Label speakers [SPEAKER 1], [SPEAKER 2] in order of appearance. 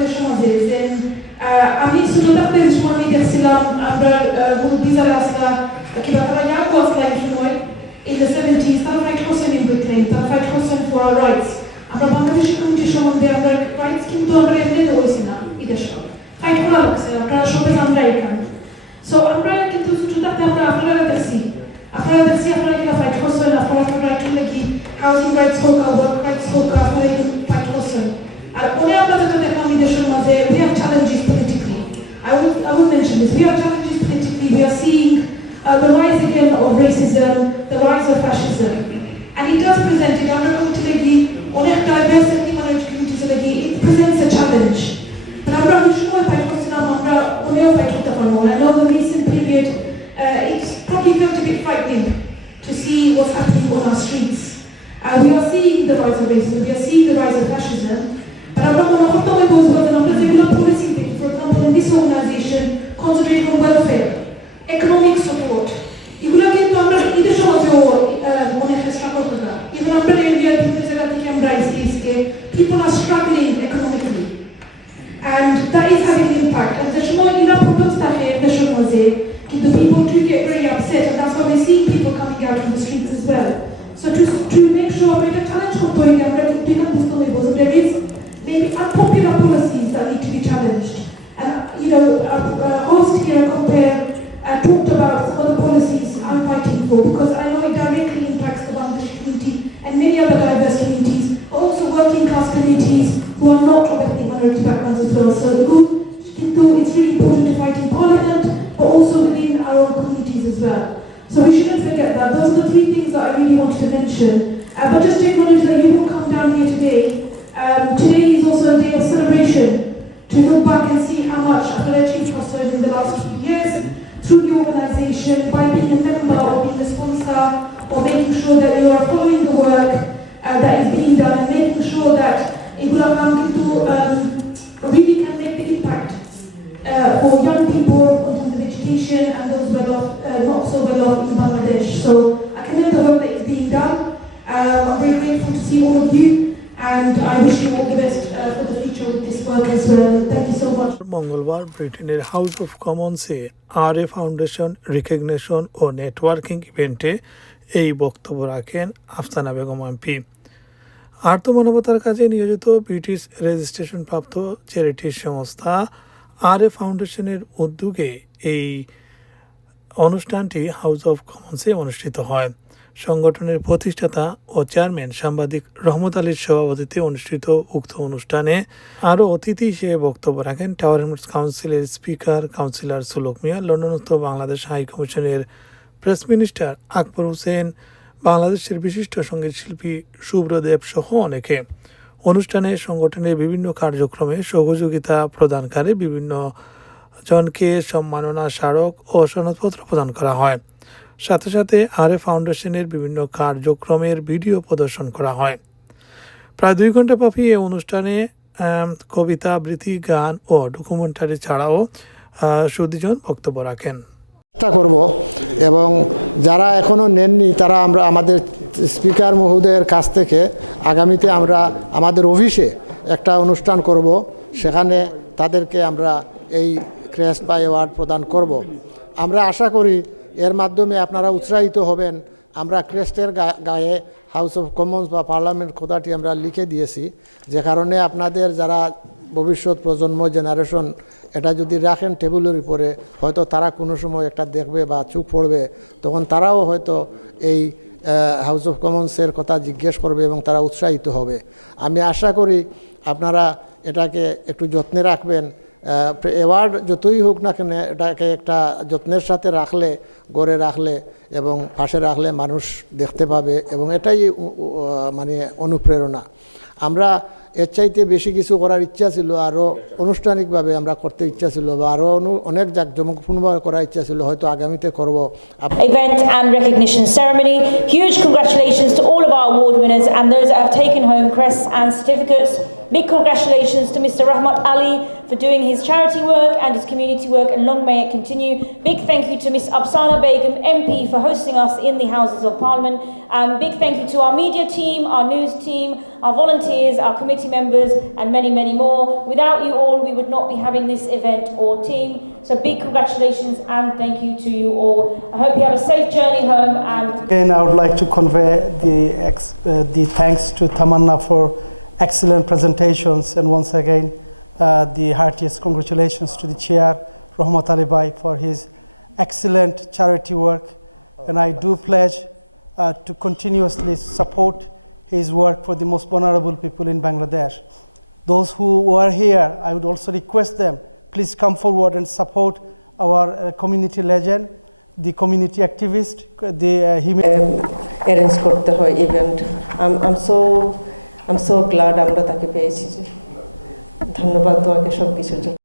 [SPEAKER 1] কিভাবে সমাজে যে আমি দেখছিলাম আপনার মুরব্বী যারা আসলা কিবা তারা ইয়াঙ্গো আসলা এই সময় in the 70s তারা ফাইট করছেন ইন ব্রিটেন তারা ফাইট করছেন ফর আর রাইটস আমরা বাংলাদেশের কমিটির সম্বন্ধে আমরা রাইটস কিন্তু আমরা এমনি হয়েছি না ঈদের সব ফাইট করা লাগছে আপনারা সবাই আমরা এখানে সো আমরা কিন্তু সুলতানতে আমরা আপনারা দেখছি আপনারা দেখছি আপনারা কিনা ফাইট করছেন আপনারা আপনারা কি হাউজিং রাইটস হোক ওয়ার্ক রাইটস হোক আপনারা ফাইট করছেন we have challenges politically. I will, I will mention this. We have challenges politically. We are seeing uh, the rise again of racism, the rise of fascism. And it does present it. আমরা বলতে লাগি অনেক diversity মানে কমিউনিটিতে লাগি it presents a challenge. But I'm not sure if আমরা অনেকও fight করতে পারবো না. I know the recent period uh, it's probably felt a bit frightening to see what's happening on our streets. Uh, we are seeing the rise of racism, we are seeing the rise of fascism, Paramdam mo na kung tungkol goes on na kasi bilang policy making, for example, in this organization, concentrate on welfare, economic support. এগুলো কিন্তু আমরা নিজস্ব মধ্যে মনে চেষ্টা করবো না এগুলো আমরা ইন্ডিয়ার বিভিন্ন জায়গা থেকে আমরা এসকে people are struggling economically and that is having impact and there's more enough problems that here in the Shomoze the people do get very upset and that's why we see people coming out on the streets as well so to, to because I know it directly impacts the Bangladeshi community and many other diverse communities, also working class communities who are not of ethnic minority backgrounds as well. So it's really important to fight in parliament, but also within our own communities as well. So we shouldn't forget that. Those are the three things that I really wanted to mention. Uh, but just acknowledge that you will come down here today um, organization by being a member or being a sponsor or making sure that you are following the work uh, that is being done and making sure that allow you um, really can make the impact uh, for young people in terms of education and those well off, uh, not so well off in Bangladesh. So I commend the work that is being done. Um, I'm very grateful to see all of you and I wish you all the best uh, for the future with this work as well. Thank you so much.
[SPEAKER 2] মঙ্গলবার ব্রিটেনের house of কমন্সে আর এ foundation recognition ও networking ইভেন্টে এই বক্তব্য রাখেন Afsana Begum MP আর্থমানবতার কাজে নিয়োজিত ব্রিটিশ রেজিস্ট্রেশন প্রাপ্ত চ্যারিটি সংস্থা আর এ ফাউন্ডেশনের উদ্যোগে এই অনুষ্ঠানটি হাউস অফ কমন্সে অনুষ্ঠিত হয় সংগঠনের প্রতিষ্ঠাতা ও চেয়ারম্যান সাংবাদিক রহমত আলীর সভাপতিতে অনুষ্ঠিত উক্ত অনুষ্ঠানে আরও অতিথি হিসেবে বক্তব্য রাখেন টাওয়ার হেমস কাউন্সিলের স্পিকার কাউন্সিলর সুলক মিয়া লন্ডনস্থ বাংলাদেশ হাই কমিশনের প্রেস মিনিস্টার আকবর হোসেন বাংলাদেশের বিশিষ্ট সঙ্গীত শিল্পী শুভ্রদেব সহ অনেকে অনুষ্ঠানে সংগঠনের বিভিন্ন কার্যক্রমে সহযোগিতা প্রদানকারী বিভিন্ন জনকে সম্মাননা স্মারক ও সনদপত্র প্রদান করা হয় সাথে সাথে আর ফাউন্ডেশনের বিভিন্ন কার্যক্রমের ভিডিও প্রদর্শন করা হয় প্রায় দুই ঘন্টা ব্যাপী এই অনুষ্ঠানে কবিতা আবৃত্তি গান ও ডকুমেন্টারি ছাড়াও সুদীজন বক্তব্য রাখেন
[SPEAKER 3] চেষ্টা করব এবং যারা এখনও নেননি তারা আমরা আমাদের স্পিকার মহোদয়ের কাছ থেকে আগামীতে আমরা আমাদের অফিসে একটা অনুষ্ঠান করব সেখানে তাদেরকে আমরা এই ক্রেস বাই অ্যাওয়ার্ড প্রদান করব আমরা আশা করি এর মাধ্যমে আপনারা উৎসাহিত হবেন আমরা ক্রেস্টের গায়ে হাউস অফ কমন্স বা পার্লামেন্ট খোদাটি আমরা লিখে দিয়েছি যে কারণে আপনাদের যারা ভবিষ্যৎ প্রজন্ম জেনারেশন এটা যদি রাখেন টেবিলের উপরে হয়তো তারা কোনো সময় একটা দেখবে বা চুপ পড়বে তখন তারাও হয়তো এই হাউস অফ কমন্সের কথা জিজ্ঞেস করবে এবং তারা উৎসাহিত হবে আমি আশা করি আপনারা এটাকে একটু যত্নে রাখবেন অ্যাওয়ার্ড যতই হোক না কেন এটাকে একটা যত্নের সাথে রাখলে গড়ে রাখলে এবং পাশে রাখলে মানুষ দেখতে পাবে এবং এটাই মানে অনুপ্রেরণা আমরা এর চাইতে বেশি কিছু করার ইচ্ছা ছিল আরও আনুষ্ঠানিকভাবে আমরা করতে ইচ্ছা ছিল বা আরও অনু অনেক জাকজমকপূর্ণভাবে করার ইচ্ছা ছিল হয়তো আগামীতে করবো
[SPEAKER 4] Big congratulations to Mr. Rahmat Ali, for doing his charity work and his community work, and long may it continue. Big thank you to Miss Absana Begum, MP, for hosting us in the Houses of Parliament. Um, big thank you to our media team, our news team, our volunteers, our committee members, and many, many more. Without you all, we would not be having this event or team. So big congratulations and thank you to you all. I hope you have a safe journey home. And
[SPEAKER 5] again, I would like to convey the, uh, the thanks to Tamanna for excellent presentations and once again. Uh, the heartiest congratulations to the chair, Rahmat Talibai, for his excellent charity work. And I do pledge uh, to continuously support his work for the most vulnerable people in Bangladesh. Those who were here, I would also request them, please come forward and support our uh, community legend, the community activist, the human.
[SPEAKER 6] arrange করতে হয় I'm so so I am so glad আমরা তাকে পেয়েছি ধন্যবাদ তোমাকে সব জন্য